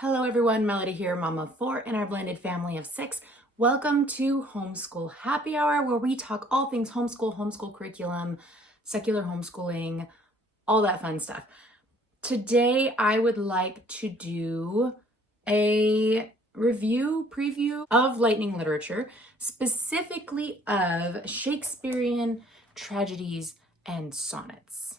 Hello everyone, Melody here, mama of 4 in our blended family of 6. Welcome to Homeschool Happy Hour, where we talk all things homeschool curriculum, secular homeschooling, all that fun stuff. Today I would like to do a preview of Lightning literature, specifically of Shakespearean tragedies and sonnets.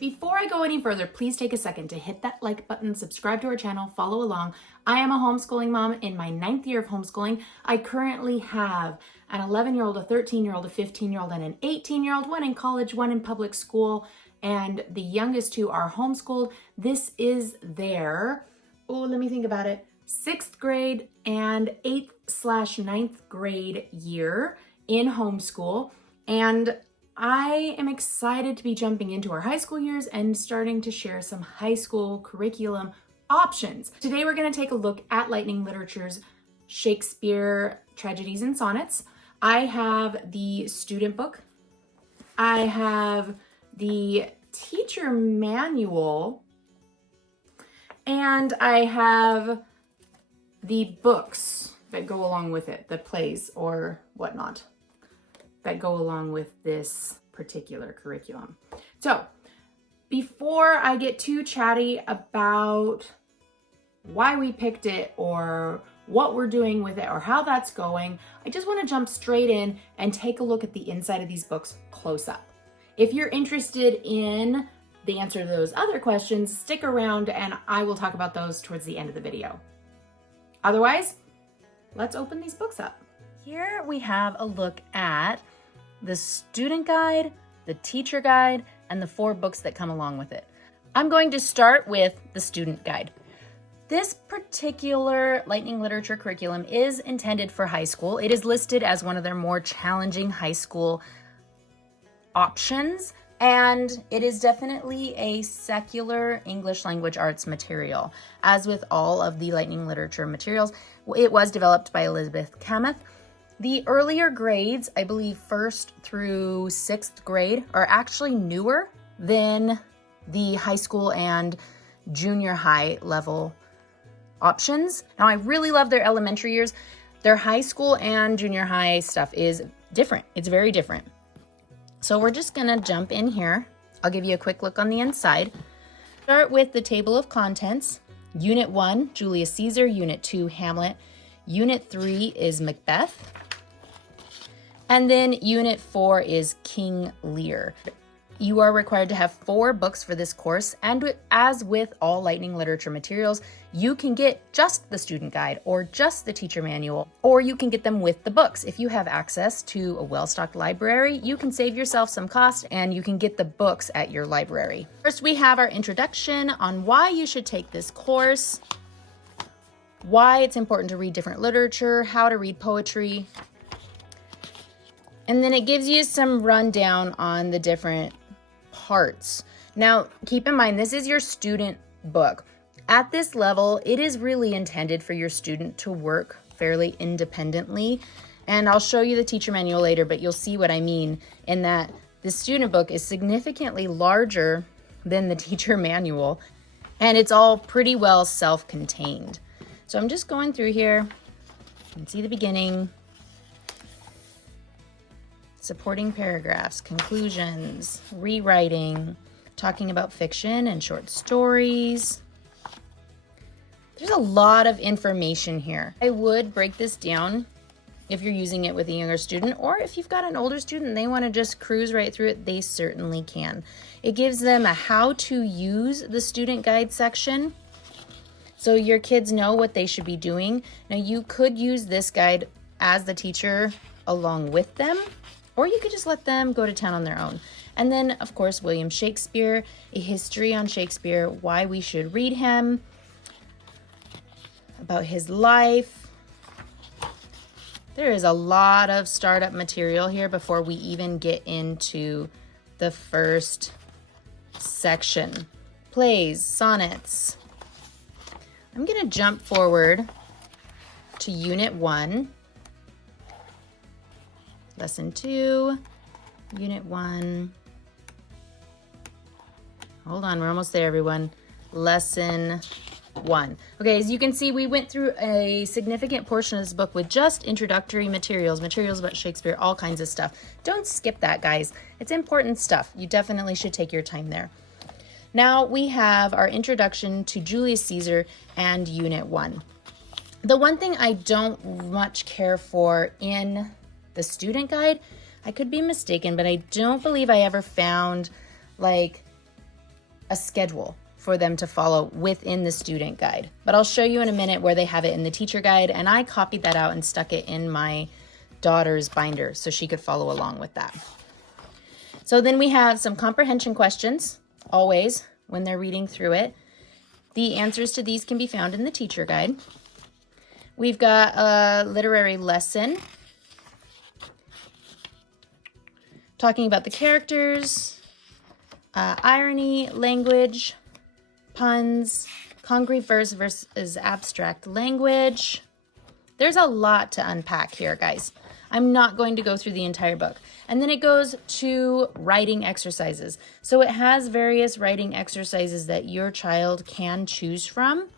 Before I go any further, please take a second to hit that like button, subscribe to our channel, follow along. I am a homeschooling mom in my 9th year of homeschooling. I currently have an 11-year-old, a 13-year-old, a 15-year-old, and an 18-year-old, one in college, one in public school, and the youngest two are homeschooled. This is their, let me think about it, 6th grade and 8th/9th grade year in homeschool. And I am excited to be jumping into our high school years and starting to share some high school curriculum options. Today we're going to take a look at Lightning Literature's Shakespeare tragedies and sonnets. I have the student book. I have the teacher manual. And I have the books that go along with it, the plays or whatnot that go along with this particular curriculum. So before I get too chatty about why we picked it or what we're doing with it or how that's going, I just want to jump straight in and take a look at the inside of these books close up. If you're interested in the answer to those other questions, stick around and I will talk about those towards the end of the video. Otherwise, let's open these books up. Here we have a look at the student guide, the teacher guide, and the 4 books that come along with it. I'm going to start with the student guide. This particular Lightning Literature curriculum is intended for high school. It is listed as one of their more challenging high school options, and it is definitely a secular English language arts material. As with all of the Lightning Literature materials, it was developed by Elizabeth Camath. The earlier grades, I believe 1st through 6th grade, are actually newer than the high school and junior high level options. Now, I really love their elementary years. Their high school and junior high stuff is different. It's very different. So we're just gonna jump in here. I'll give you a quick look on the inside. Start with the table of contents. Unit 1, Julius Caesar. Unit 2, Hamlet. Unit 3 is Macbeth. And then Unit 4 is King Lear. You are required to have 4 books for this course, and as with all Lightning Literature materials, you can get just the student guide or just the teacher manual, or you can get them with the books. If you have access to a well-stocked library, you can save yourself some cost and you can get the books at your library. First, we have our introduction on why you should take this course, why it's important to read different literature, how to read poetry, and then it gives you some rundown on the different parts. Now, keep in mind, this is your student book. At this level, it is really intended for your student to work fairly independently. And I'll show you the teacher manual later, but you'll see what I mean in that the student book is significantly larger than the teacher manual, and it's all pretty well self-contained. So I'm just going through here. You can see the beginning, supporting paragraphs, conclusions, rewriting, talking about fiction and short stories. There's a lot of information here. I would break this down if you're using it with a younger student, or if you've got an older student and they want to just cruise right through it, they certainly can. It gives them a how to use the student guide section, so your kids know what they should be doing. Now, you could use this guide as the teacher along with them, or you could just let them go to town on their own. And then, of course, William Shakespeare, a history on Shakespeare, why we should read him, about his life. There is a lot of startup material here before we even get into the first section. Plays, sonnets. I'm going to jump forward to Unit 1. Lesson 2, Unit 1. Hold on, we're almost there, everyone. Lesson 1. Okay, as you can see, we went through a significant portion of this book with just introductory materials about Shakespeare, all kinds of stuff. Don't skip that, guys. It's important stuff. You definitely should take your time there. Now we have our introduction to Julius Caesar and Unit 1. The one thing I don't much care for in the student guide, I could be mistaken, but I don't believe I ever found like a schedule for them to follow within the student guide. But I'll show you in a minute where they have it in the teacher guide, and I copied that out and stuck it in my daughter's binder so she could follow along with that. So then we have some comprehension questions, always, when they're reading through it. The answers to these can be found in the teacher guide. We've got a literary lesson talking about the characters, irony, language, puns, concrete verse versus abstract language. There's a lot to unpack here, guys. I'm not going to go through the entire book. And then it goes to writing exercises. So it has various writing exercises that your child can choose from.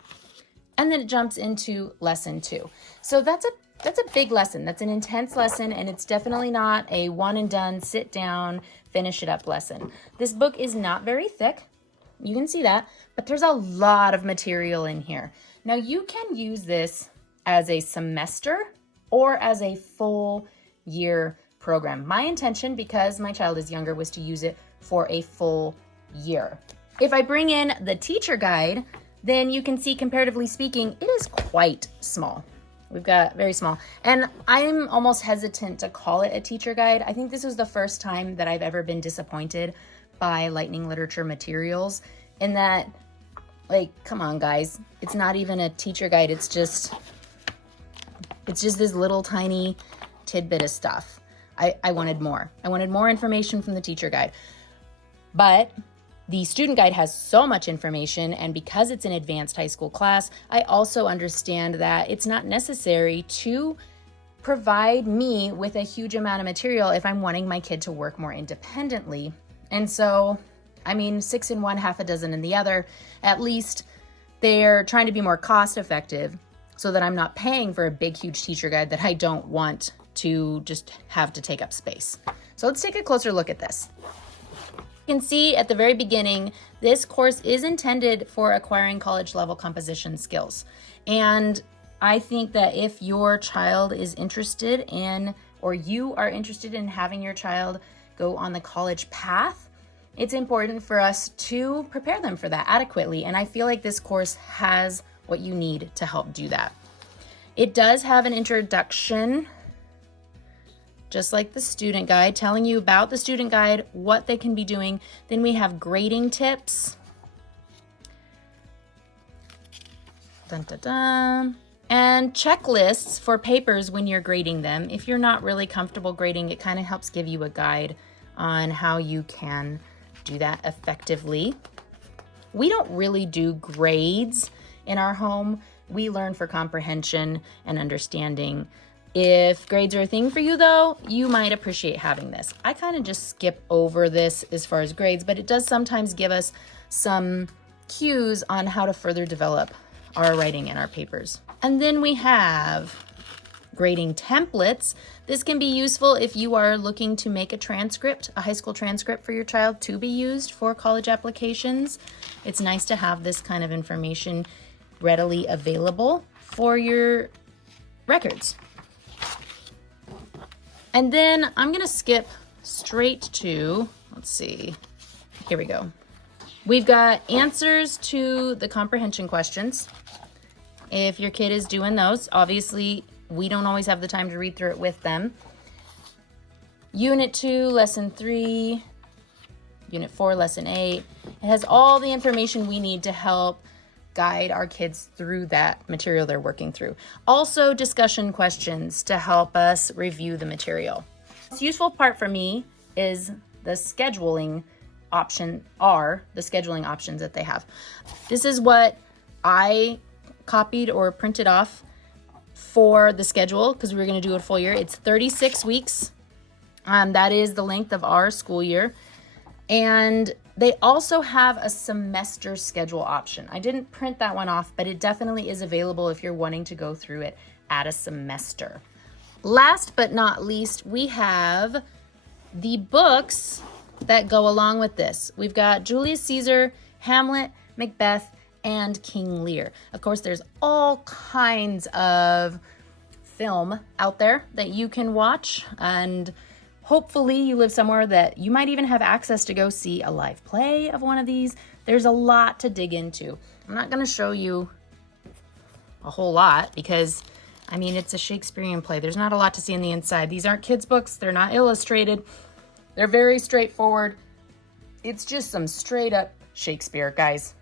And then it jumps into lesson 2. So that's a big lesson. That's an intense lesson, and it's definitely not a one and done, sit down, finish it up lesson. This book is not very thick. You can see that, but there's a lot of material in here. Now you can use this as a semester or as a full year program. My intention, because my child is younger, was to use it for a full year. If I bring in the teacher guide, then you can see, comparatively speaking, it is quite small. We've got very small. And I'm almost hesitant to call it a teacher guide. I think this was the first time that I've ever been disappointed by Lightning Literature materials, in that, like, come on, guys. It's not even a teacher guide. It's just this little tiny tidbit of stuff. I wanted more. I wanted more information from the teacher guide. But the student guide has so much information, and because it's an advanced high school class, I also understand that it's not necessary to provide me with a huge amount of material if I'm wanting my kid to work more independently. And so, I mean, 6 in one, half a dozen in the other. At least they're trying to be more cost effective so that I'm not paying for a big, huge teacher guide that I don't want to just have to take up space. So let's take a closer look at this. You can see at the very beginning, this course is intended for acquiring college level composition skills. And I think that if your child is interested in, or you are interested in having your child go on the college path, it's important for us to prepare them for that adequately. And I feel like this course has what you need to help do that. It does have an introduction, just like the student guide, telling you about the student guide, what they can be doing. Then we have grading tips. Dun, dun, dun. And checklists for papers when you're grading them. If you're not really comfortable grading, it kind of helps give you a guide on how you can do that effectively. We don't really do grades in our home. We learn for comprehension and understanding. If grades are a thing for you, though, you might appreciate having this. I kind of just skip over this as far as grades, but it does sometimes give us some cues on how to further develop our writing and our papers. And then we have grading templates. This can be useful if you are looking to make a transcript, a high school transcript for your child to be used for college applications. It's nice to have this kind of information readily available for your records. And then I'm going to skip straight to, let's see, here we go. We've got answers to the comprehension questions. If your kid is doing those, obviously we don't always have the time to read through it with them. Unit 2, Lesson 3, Unit 4, Lesson 8. It has all the information we need to help guide our kids through that material they're working through. Also, discussion questions to help us review the material. The most useful part for me is the scheduling options that they have. This is what I copied or printed off for the schedule, because we were going to do a full year. It's 36 weeks. That is the length of our school year. And They also have a semester schedule option. I didn't print that one off, but it definitely is available if you're wanting to go through it at a semester. Last but not least, we have the books that go along with this. We've got Julius Caesar, Hamlet, Macbeth, and King Lear. Of course, there's all kinds of film out there that you can watch, and hopefully you live somewhere that you might even have access to go see a live play of one of these. There's a lot to dig into. I'm not going to show you a whole lot because, I mean, it's a Shakespearean play. There's not a lot to see on the inside. These aren't kids' books. They're not illustrated. They're very straightforward. It's just some straight up Shakespeare, guys.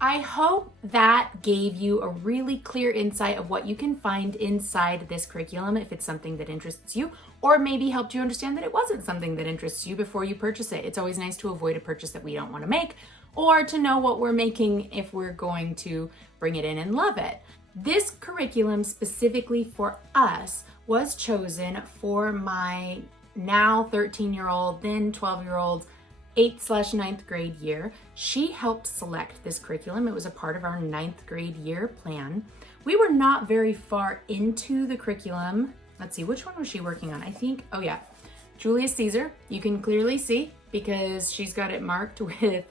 I hope that gave you a really clear insight of what you can find inside this curriculum if it's something that interests you, or maybe helped you understand that it wasn't something that interests you before you purchase it. It's always nice to avoid a purchase that we don't want to make, or to know what we're making if we're going to bring it in and love it. This curriculum specifically for us was chosen for my now 13-year-old, then 12-year-old, 8/9th grade year. She helped select this curriculum. It was a part of our 9th grade year plan. We were not very far into the curriculum. Let's see, which one was she working on? I think, oh yeah, Julius Caesar. You can clearly see because she's got it marked with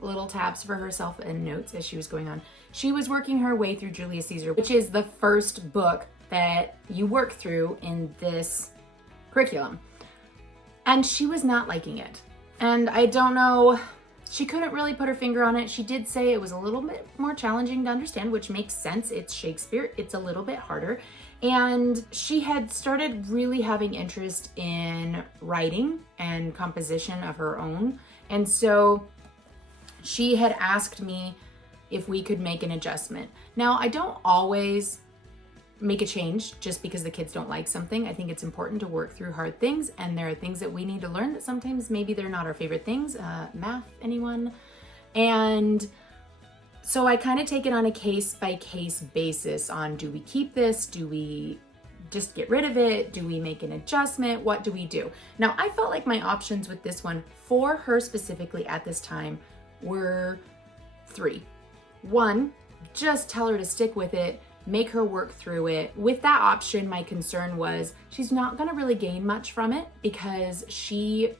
little tabs for herself and notes as she was going on. She was working her way through Julius Caesar, which is the first book that you work through in this curriculum. And she was not liking it. And I don't know, she couldn't really put her finger on it. She did say it was a little bit more challenging to understand, which makes sense. It's Shakespeare, it's a little bit harder. And she had started really having interest in writing and composition of her own. And so she had asked me if we could make an adjustment. Now, I don't always make a change just because the kids don't like something. I think it's important to work through hard things, and there are things that we need to learn that sometimes maybe they're not our favorite things. Math, anyone? And so I kind of take it on a case-by-case basis on, do we keep this? Do we just get rid of it? Do we make an adjustment? What do we do? Now, I felt like my options with this one for her specifically at this time were 3. 1, just tell her to stick with it, make her work through it. With that option, my concern was she's not gonna really gain much from it because she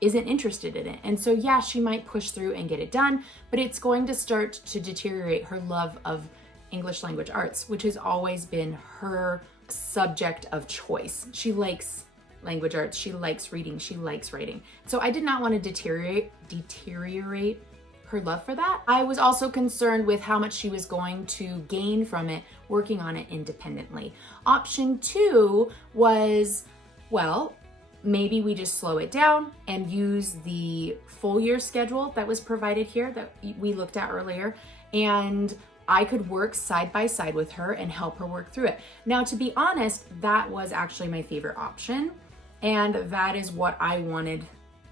isn't interested in it. And so yeah, she might push through and get it done, but it's going to start to deteriorate her love of English language arts, which has always been her subject of choice. She likes language arts, she likes reading, she likes writing. So I did not want to deteriorate her love for that. I was also concerned with how much she was going to gain from it working on it independently. Option 2 was, well, maybe we just slow it down and use the full year schedule that was provided here that we looked at earlier, and I could work side by side with her and help her work through it. Now, to be honest, that was actually my favorite option, and that is what I wanted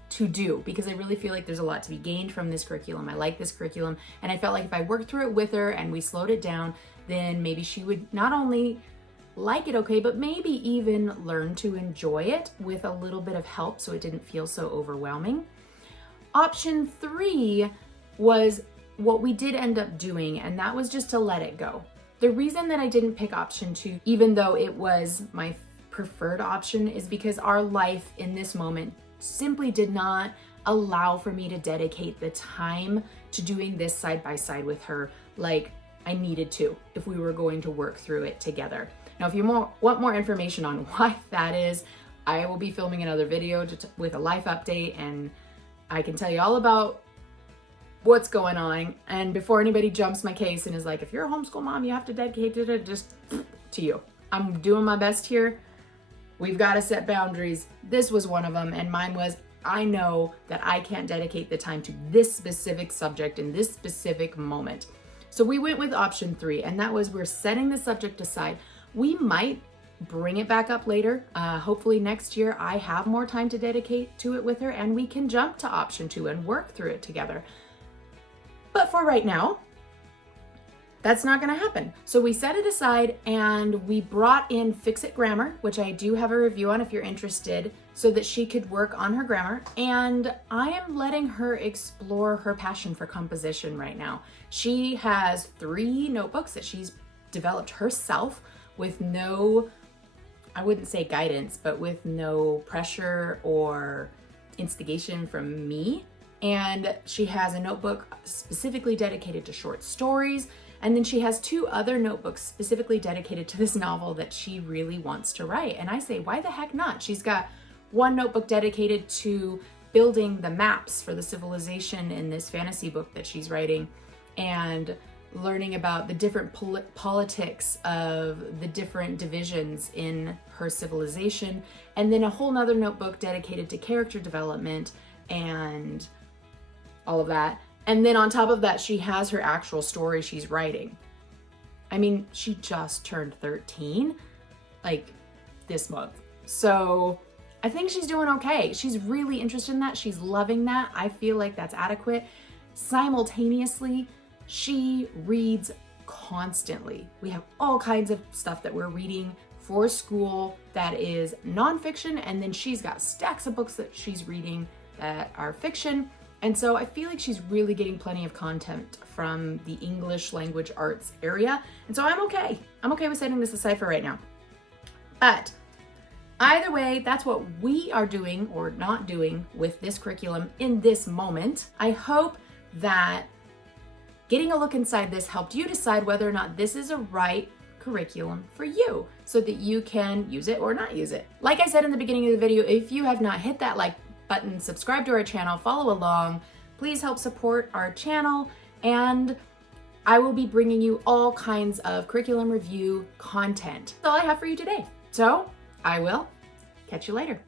to do because I really feel like there's a lot to be gained from this curriculum. I like this curriculum, and I felt like if I worked through it with her and we slowed it down, then maybe she would not only like it okay, but maybe even learn to enjoy it with a little bit of help so it didn't feel so overwhelming. Option 3 was what we did end up doing, and that was just to let it go. The reason that I didn't pick option 2, even though it was my preferred option, is because our life in this moment simply did not allow for me to dedicate the time to doing this side by side with her like I needed to if we were going to work through it together. Now, if you want more information on why that is, I will be filming another video with a life update, and I can tell you all about what's going on. And before anybody jumps my case and is like, if you're a homeschool mom, you have to dedicate it just to you. I'm doing my best here. We've got to set boundaries. This was one of them, and mine was, I know that I can't dedicate the time to this specific subject in this specific moment. So we went with option 3, and that was we're setting the subject aside. We might bring it back up later. Hopefully next year I have more time to dedicate to it with her, and we can jump to option 2 and work through it together. But for right now, That's not going to happen. So we set it aside and we brought in Fix It Grammar, which I do have a review on if you're interested, so that she could work on her grammar. And I am letting her explore her passion for composition right now. She has 3 notebooks that she's developed herself with no, I wouldn't say guidance, but with no pressure or instigation from me. And she has a notebook specifically dedicated to short stories. And then she has 2 other notebooks specifically dedicated to this novel that she really wants to write. And I say, why the heck not? She's got one notebook dedicated to building the maps for the civilization in this fantasy book that she's writing, and learning about the different politics of the different divisions in her civilization. And then a whole nother notebook dedicated to character development and all of that. And then on top of that, she has her actual story she's writing. I mean, she just turned 13, like this month. So I think she's doing okay. She's really interested in that. She's loving that. I feel like that's adequate. Simultaneously, she reads constantly. We have all kinds of stuff that we're reading for school that is nonfiction. And then she's got stacks of books that she's reading that are fiction. And so I feel like she's really getting plenty of content from the English language arts area. And so I'm okay. I'm okay with setting this aside for right now. But either way, that's what we are doing or not doing with this curriculum in this moment. I hope that getting a look inside this helped you decide whether or not this is a right curriculum for you so that you can use it or not use it. Like I said in the beginning of the video, if you have not hit that like button, subscribe to our channel, follow along, please help support our channel, and I will be bringing you all kinds of curriculum review content. That's all I have for you today. So I will catch you later.